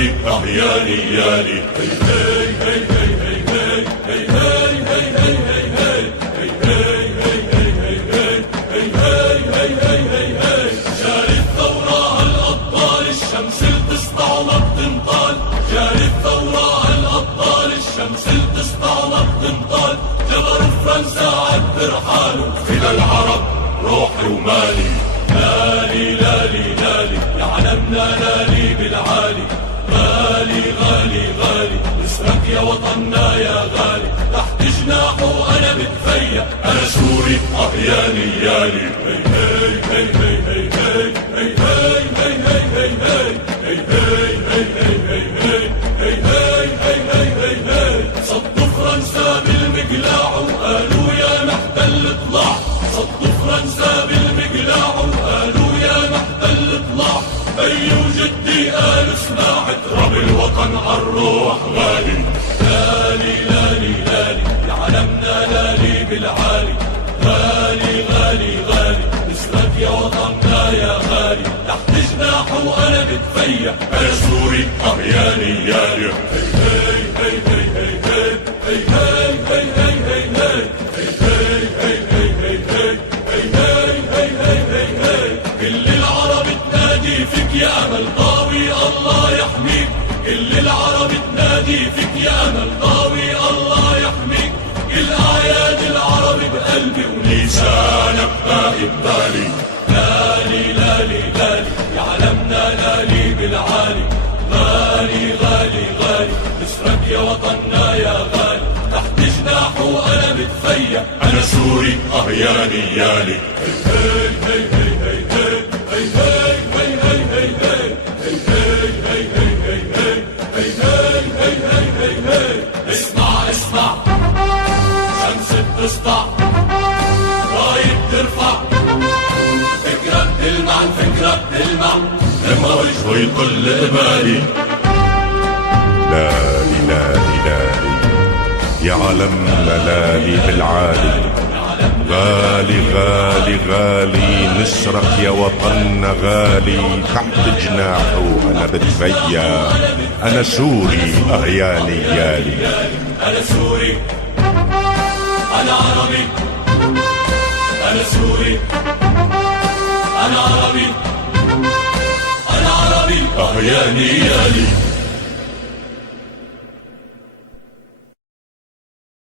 سوري أحياني يالي. هي هي هي هي هي هي هي هي هي هي. جاري الثورة الأبطال الشمس التسطع وما بتنطال. جاري الثورة الأبطال الشمس التسطع وما بتنطال. جبر فرنسا عالترحال فدا العرب روحي ومالي. لالي لالي لالي يا علمنا لالي بالعالي. غالي غالي غالي اسمك يا وطننا يا غالي. تحت جناحه أنا بتفيا أنا سوري أحياني يالي. هي هي هي هي هي هي هي هي هي هي. صدوا فرنسا بالمقلاع وقالوا يا محتل اطلع. صدوا فرنسا بالمقلاع وقالوا يا محتل اطلع. أي وجدي قال اسمع تراب الوطن عالروح غالي. لالي لالي لالي يا علمنا لالي بالعالي. غالي غالي غالي اسمك يا وطننا يا غالي. تحت جناحه وأنا بتفيا أنا سوري أحياني يالي. هي هي هي هي هي هي هي هي هي هي. كل العرب تنادي فيك يا أمل ضاوي الله يحميك. كل العرب تنادي فيك يا أمل ضاوي الله يحميك. كل أعياد العرب بقلبي ونيسانك باقي ببالي. لالي لالي لالي يا علمنا لالي بالعالي. غالي غالي غالي اسمك يا وطننا يا غالي. تحت جناحه وأنا بتفيا أنا سوري أحياني يالي. هي هي هي هي هي هي هي هي هي هي. اسمع اسمع شمس بتسطع رايد ترفع. فكرة بتلمع الفكرة بتلمع لما وجهه يطل قبالي. لالي لالي لالي يا علمنا لالي بالعالي. غالي غالي غالي نسرك يا وطننا غالي. تحت جناحه أنا بتفيا أنا سوري أحياني يالي. أنا سوري أنا عربي. أنا سوري أنا عربي. أنا عربي أحياني يالي.